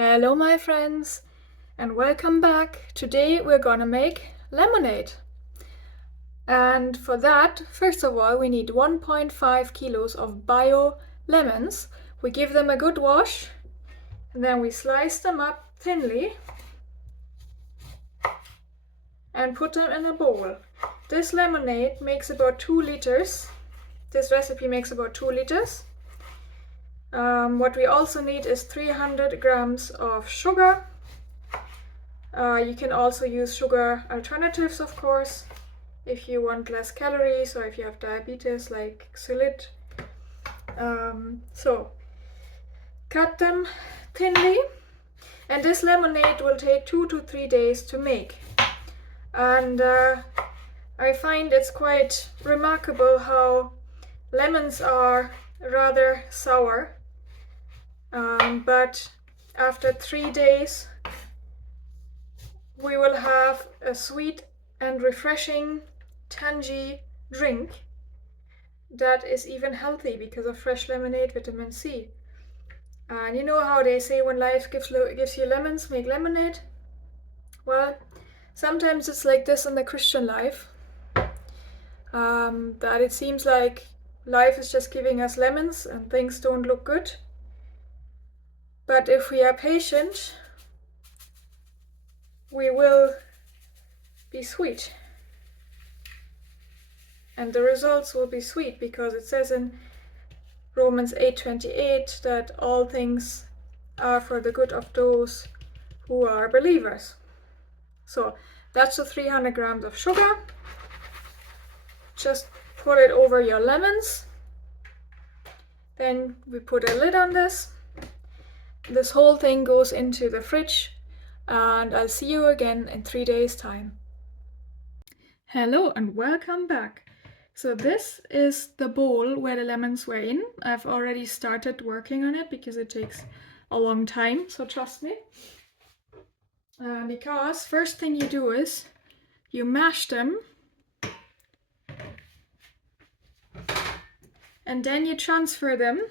Hello my friends and welcome back. Today we're gonna make lemonade. And for that, first of all, we need 1.5 kilos of bio lemons. We give them a good wash and then we slice them up thinly and put them in a bowl. This lemonade makes about 2 liters. This recipe makes about 2 liters. What we also need is 300 grams of sugar. You can also use sugar alternatives, of course, if you want less calories or if you have diabetes like Xylit. So cut them thinly, and this lemonade will take 2 to 3 days to make. And I find it's quite remarkable how lemons are rather sour, but after 3 days we will have a sweet and refreshing, tangy drink that is even healthy because of fresh lemonade, vitamin C. And you know how they say when life gives you lemons, make lemonade? Well, sometimes it's like this in the Christian life, that it seems like life is just giving us lemons and things don't look good. But if we are patient, we will be sweet. And the results will be sweet because it says in Romans 8:28 that all things are for the good of those who are believers. So that's the 300 grams of sugar. Just put it over your lemons. Then we put a lid on this. This whole thing goes into the fridge, and I'll see you again in 3 days' time. Hello and welcome back. So this is the bowl where the lemons were in. I've already started working on it because it takes a long time, so trust me. Because first thing you do is you mash them and then you transfer them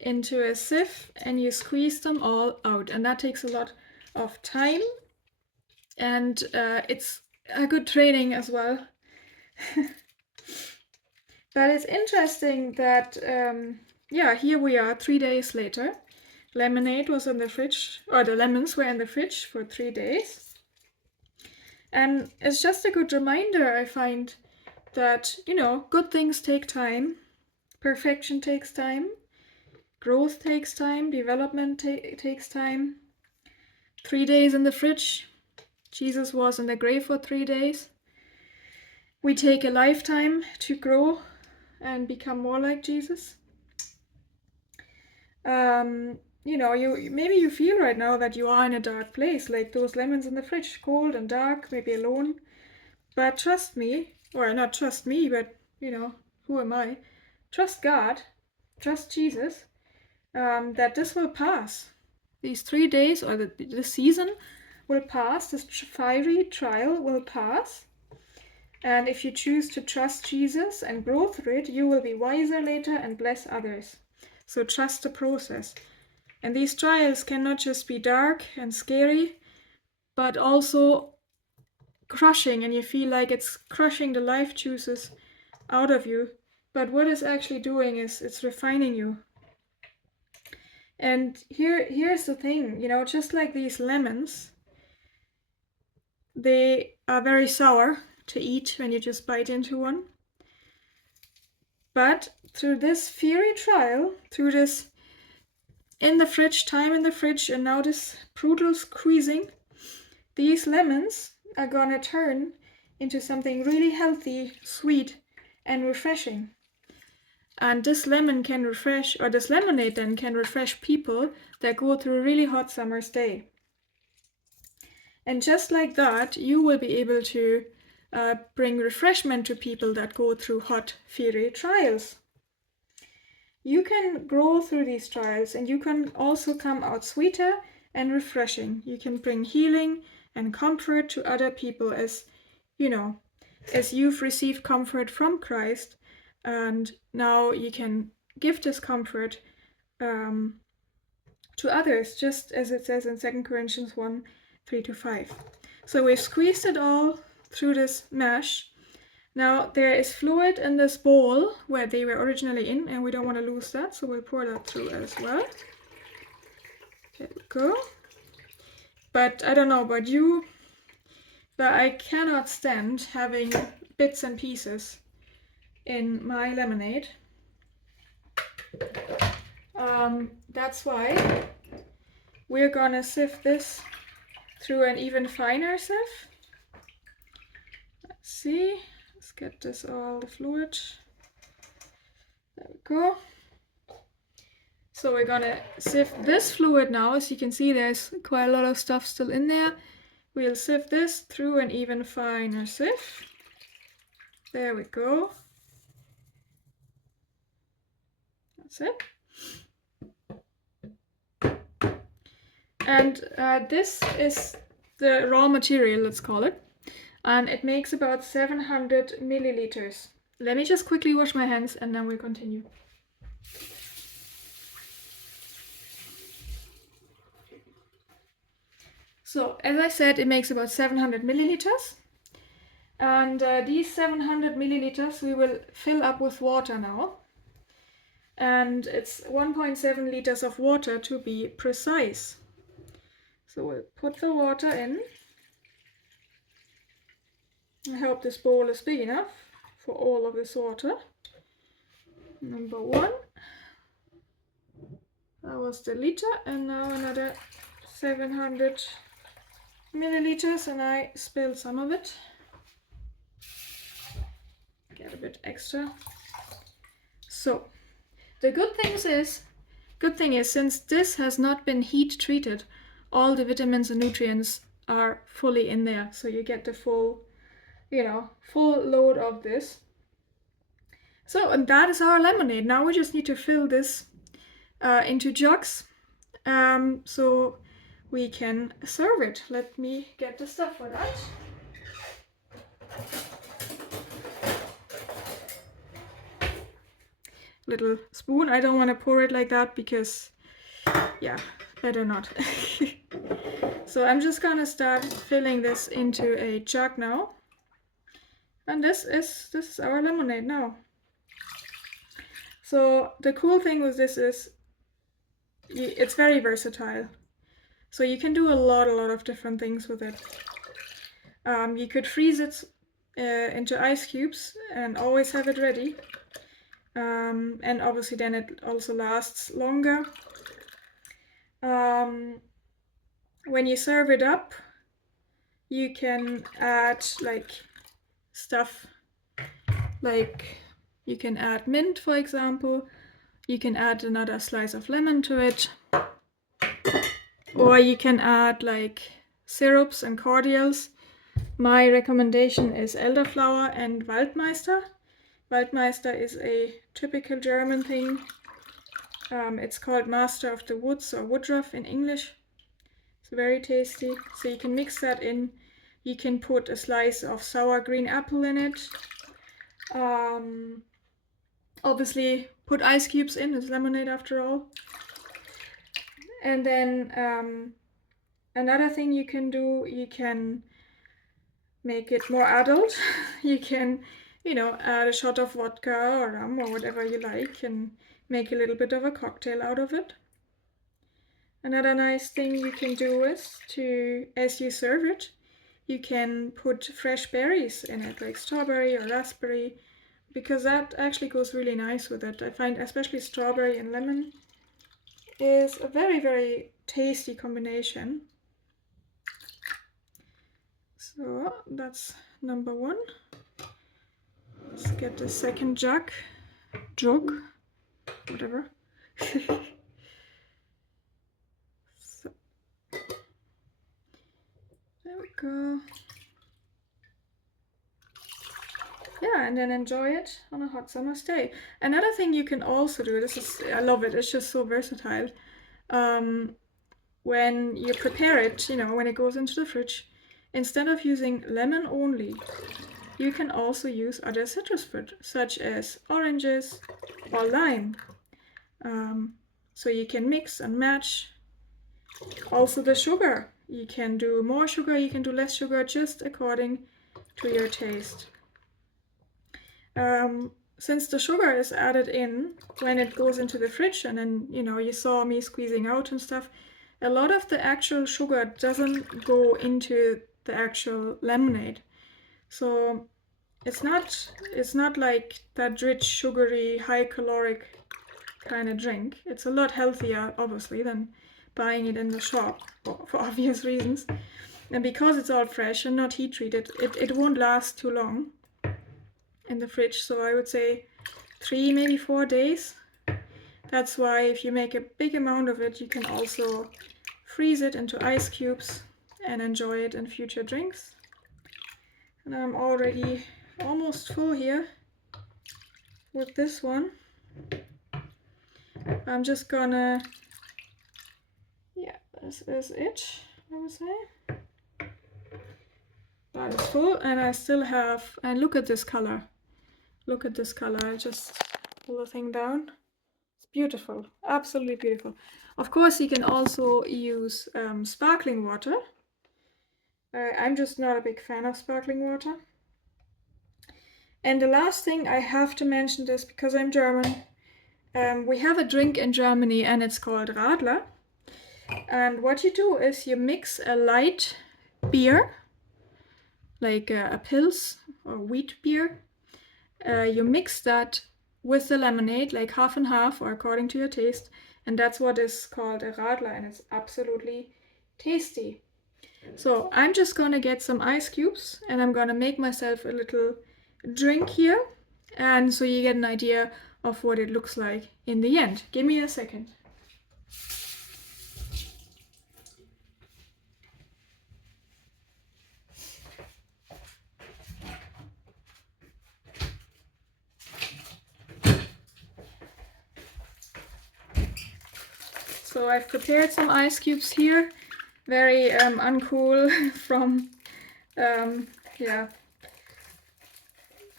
into a sieve and you squeeze them all out, and that takes a lot of time, and it's a good training as well. But it's interesting that here we are 3 days later. Lemonade was in the fridge, or the lemons were in the fridge for 3 days, and it's just a good reminder, I find, that good things take time, perfection takes time, growth takes time, development takes time. 3 days in the fridge. Jesus was in the grave for 3 days. We take a lifetime to grow and become more like Jesus. Maybe you feel right now that you are in a dark place, like those lemons in the fridge, cold and dark, maybe alone. But trust me, or not trust me, but who am I? Trust God, trust Jesus, that this will pass. These 3 days or the season will pass, this fiery trial will pass. And if you choose to trust Jesus and grow through it, you will be wiser later and bless others. So trust the process. And these trials cannot just be dark and scary, but also crushing, and you feel like it's crushing the life juices out of you. But what it's actually doing is it's refining you. And here's the thing, just like these lemons, they are very sour to eat when you just bite into one. But through this fiery trial, through this time in the fridge, and now this brutal squeezing, these lemons are gonna turn into something really healthy, sweet, and refreshing. And this lemonade then can refresh people that go through a really hot summer's day. And just like that, you will be able to bring refreshment to people that go through hot, fiery trials. You can grow through these trials, and you can also come out sweeter and refreshing. You can bring healing and comfort to other people as you've received comfort from Christ, and now you can give this comfort to others, just as it says in 2 Corinthians 1, 3-5. So we've squeezed it all through this mesh. Now there is fluid in this bowl where they were originally in, and we don't want to lose that, so we'll pour that through as well. There we go. But I don't know about you, but I cannot stand having bits and pieces in my lemonade. That's why we're gonna sieve this through an even finer sieve. Let's see, let's get this all the fluid. There we go. So we're gonna sieve this fluid now. As you can see, there's quite a lot of stuff still in there. We'll sieve this through an even finer sieve. There we go. That's it. And this is the raw material, let's call it. And it makes about 700 milliliters. Let me just quickly wash my hands and then we'll continue. So, as I said, it makes about 700 milliliters. And these 700 milliliters we will fill up with water now. And it's 1.7 liters of water to be precise. So we'll put the water in. I hope this bowl is big enough for all of this water. Number 1. That was the liter, and now another 700 milliliters, and I spilled some of it. Get a bit extra. So the good thing is since this has not been heat treated, all the vitamins and nutrients are fully in there, so you get the full load of this. So, and that is our lemonade. Now we just need to fill this into jugs so we can serve it. Let me get the stuff for that. Little spoon. I don't want to pour it like that because, yeah, better not. So I'm just gonna start filling this into a jug now. And this is our lemonade now. So the cool thing with this is it's very versatile. So you can do a lot of different things with it. You could freeze it into ice cubes and always have it ready. And obviously then it also lasts longer. When you serve it up, you can add like stuff, like you can add mint, for example. You can add another slice of lemon to it, or you can add like syrups and cordials. My recommendation is elderflower and Waldmeister. Waldmeister is a typical German thing. It's called Master of the Woods or Woodruff in English. It's very tasty. So you can mix that in. You can put a slice of sour green apple in it. Obviously put ice cubes in, it's lemonade after all. And then another thing you can do, you can make it more adult. You can, add a shot of vodka or rum or whatever you like and make a little bit of a cocktail out of it. Another nice thing you can do is as you serve it, you can put fresh berries in it, like strawberry or raspberry, because that actually goes really nice with it. I find especially strawberry and lemon is a very, very tasty combination. So that's number 1. Let's get the second jug, whatever. So, there we go. Yeah, and then enjoy it on a hot summer's day. Another thing you can also do, I love it, it's just so versatile. When you prepare it, when it goes into the fridge, instead of using lemon only, you can also use other citrus fruit, such as oranges or lime. So you can mix and match Also the sugar. You can do more sugar, you can do less sugar, just according to your taste. Since the sugar is added in when it goes into the fridge, and then, you know, you saw me squeezing out and stuff, a lot of the actual sugar doesn't go into the actual lemonade. So it's not like that rich, sugary, high caloric kind of drink. It's a lot healthier, obviously, than buying it in the shop for obvious reasons. And because it's all fresh and not heat treated, it won't last too long in the fridge. So I would say 3, maybe 4 days. That's why if you make a big amount of it, you can also freeze it into ice cubes and enjoy it in future drinks. And I'm already almost full here with this one. I'm just gonna, yeah, this is it, I would say. That is full, and I still have, and look at this color. Look at this color. I just pull the thing down. It's beautiful, absolutely beautiful. Of course, you can also use sparkling water. I'm just not a big fan of sparkling water. And the last thing I have to mention this because I'm German. We have a drink in Germany and it's called Radler. And what you do is you mix a light beer, like a Pils or wheat beer. You mix that with the lemonade, like half and half or according to your taste. And that's what is called a Radler, and it's absolutely tasty. So I'm just gonna get some ice cubes and I'm gonna make myself a little drink here. And so you get an idea of what it looks like in the end. Give me a second. So I've prepared some ice cubes here, very uncool from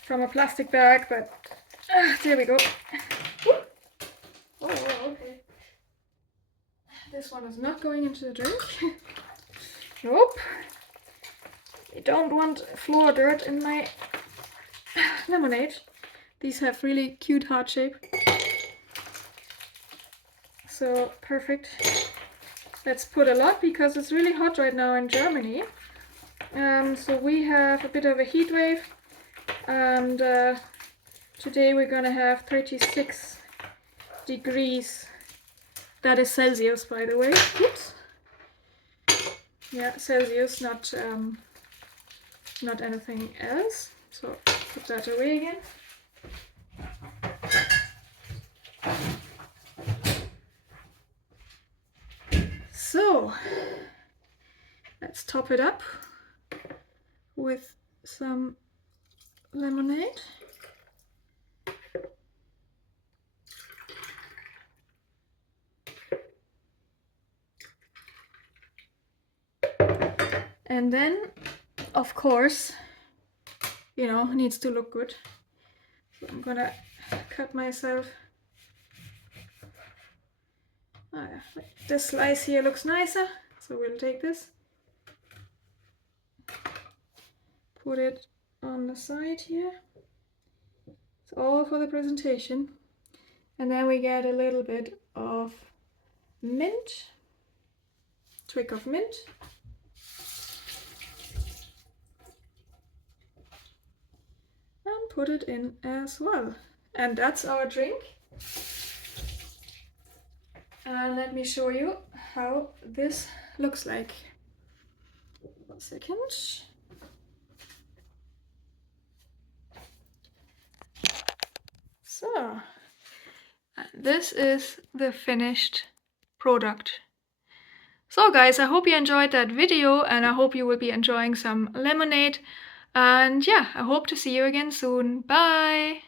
from a plastic bag, but there we go. Oh, okay. This one is not going into the drink. Nope. I don't want floor dirt in my lemonade. These have really cute heart shape. So perfect. Let's put a lot because it's really hot right now in Germany. So we have a bit of a heat wave, and today we're gonna have 36 degrees. That is Celsius, by the way. Oops. Yeah, Celsius, not anything else. So put that away again. So let's top it up with some lemonade. And then, of course, you know, it needs to look good. So I'm gonna cut myself. Oh yeah, this slice here looks nicer, so we'll take this. Put it on the side here. It's all for the presentation. And then we get a little bit of mint, twig of mint. And put it in as well. And that's our drink. And let me show you how this looks like. 1 second. So, this is the finished product. So guys, I hope you enjoyed that video and I hope you will be enjoying some lemonade. And yeah, I hope to see you again soon. Bye!